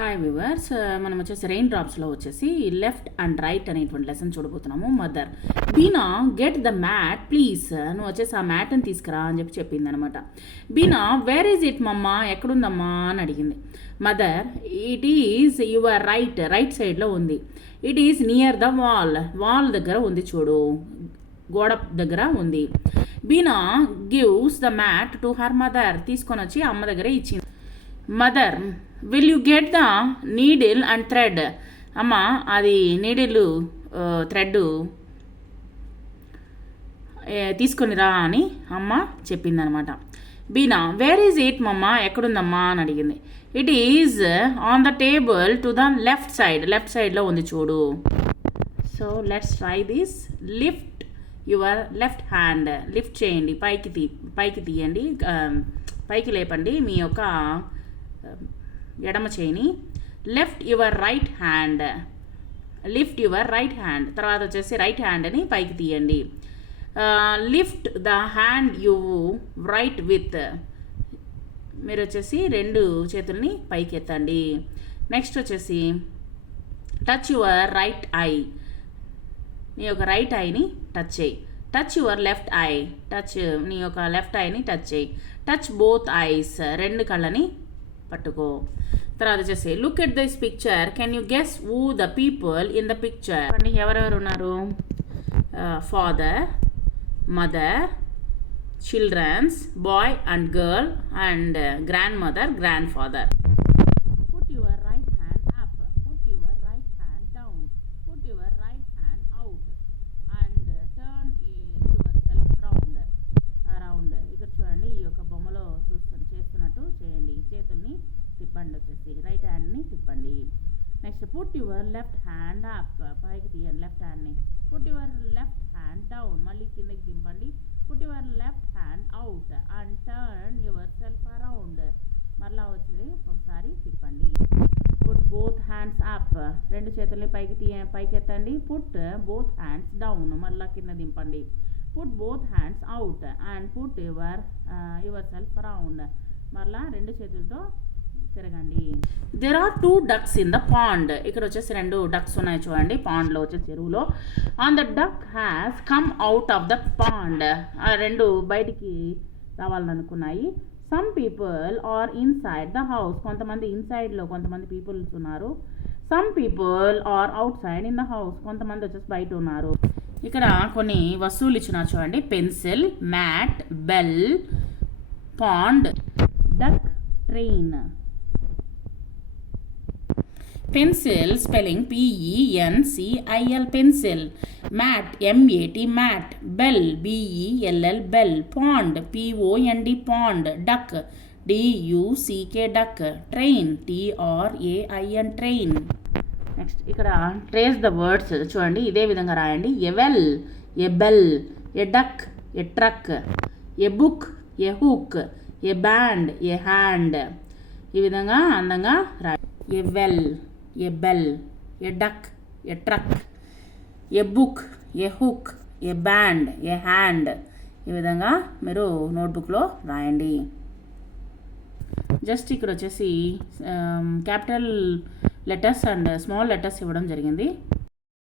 Hi viewers, మనం వచ్చేసి rain డ్రాప్స్లో వచ్చేసి లెఫ్ట్ అండ్ రైట్ అనేటువంటి లెసన్ చూడబోతున్నాము. Mother, Beena get the mat please, నువ్వు వచ్చేసి ఆ మ్యాట్ని తీసుకురా అని చెప్పింది అనమాట. బీనా వేర్ ఈజ్ ఇట్ మమ్మా, ఎక్కడుందమ్మా అని అడిగింది. Mother, it is your right సైడ్లో ఉంది. It is near the wall దగ్గర ఉంది చూడు, గోడ దగ్గర ఉంది. Beena gives the mat to her mother, తీసుకొని వచ్చి అమ్మ దగ్గర ఇచ్చింది. Mother, will you get the needle and thread, అమ్మ అది నీడిల్ థ్రెడ్ తీసుకొని రా అని అమ్మ చెప్పిందనమాట. బీనా వేర్ ఈజ్ ఇట్ మమ్మ, ఎక్కడుందమ్మా అని అడిగింది. It is on the table to the left సైడ్లో ఉంది చూడు. So let's try this. Lift your left hand, lift చేయండి, పైకి తీయండి, పైకి లేపండి మీ యొక్క ఎడమ చేయిని. లిఫ్ట్ యువర్ రైట్ హ్యాండ్, తర్వాత వచ్చేసి రైట్ హ్యాండ్ని పైకి తీయండి. Lift the hand you right with, మీరు వచ్చేసి రెండు చేతుల్ని పైకి ఎత్తండి. నెక్స్ట్ వచ్చేసి టచ్ యువర్ రైట్ ఐ, నీ యొక్క రైట్ ఐని టచ్ చేయి. టచ్ యువర్ లెఫ్ట్ ఐ, నీ యొక్క లెఫ్ట్ ఐని టచ్ చేయి. టచ్ బోత్ ఐస్, రెండు కళ్ళని పట్టుకో. తర్వాత వచ్చేసి look at this picture, can you guess who the people in the picture, అంటే ఎవరెవరు ఉన్నారు? Father, mother, childrens, boy and girl and grandmother, grandfather. Put your right hand up, put your right hand down, put your right hand out and turn yourself around. ఇక్కడ చూడండి, ఈ యొక్క బొమ్మలో చేస్తున్నట్టు చేయండి. చేతుల్ని తిప్పండి, వచ్చేసి రైట్ హ్యాండ్ని తిప్పండి. Next put your left hand up, పైకి తీయండి లెఫ్ట్ హ్యాండ్ని. Put your left hand down, మళ్ళీ కిందకి దింపండి. Put your left hand out and turn yourself around, మరలా వచ్చి ఒకసారి తిప్పండి. పుట్ బోత్ హ్యాండ్స్ అప్, రెండు చేతుల్ని పైకి ఎత్తండి. పుట్ బోత్ హ్యాండ్స్ డౌన్, మళ్ళీ కింద దింపండి. Put both hands out and put yourself around, మరలా రెండు చేతులతో తిరగండి. There are 2 ducks in the pond, ఇక్కడ వచ్చేసి 2 ducks ఉన్నాయి చూడండి పాండ్లో, వచ్చేసి చెరువులో. On the duck has come out of the pond, ఆ 2 బయటికి రావాలని అనుకున్నాయి. Some people are inside the house, కొంతమంది ఇన్సైడ్లో కొంతమంది పీపుల్స్ ఉన్నారు. Some people are outside in the house, కొంతమంది వచ్చేసి బయట ఉన్నారు. ఇక్కడ కొన్ని వస్తువులు ఇచ్చినారు చూడండి. Pencil, mat, bell, pond, duck, train. Pencil spelling PENCIL pencil, mat MAT mat, bell BELL bell, pond POND pond, duck DUCK duck, train TRAIN train. Next ఇక్కడ ట్రేస్ ద వర్డ్స్ చూడండి, ఇదే విధంగా రాయండి. A well, a bell, a duck, a truck, a book, a hook, a band, a hand. ఈ విధంగా అందంగా రాయండి. A well, a bell, a duck, a truck, a book, a hook, a band, a hand. ఈ విధంగా మీరు నోట్బుక్లో రాయండి. Just ఇక్కడ వచ్చేసి capital letters and small letters ఇవ్వడం జరిగింది.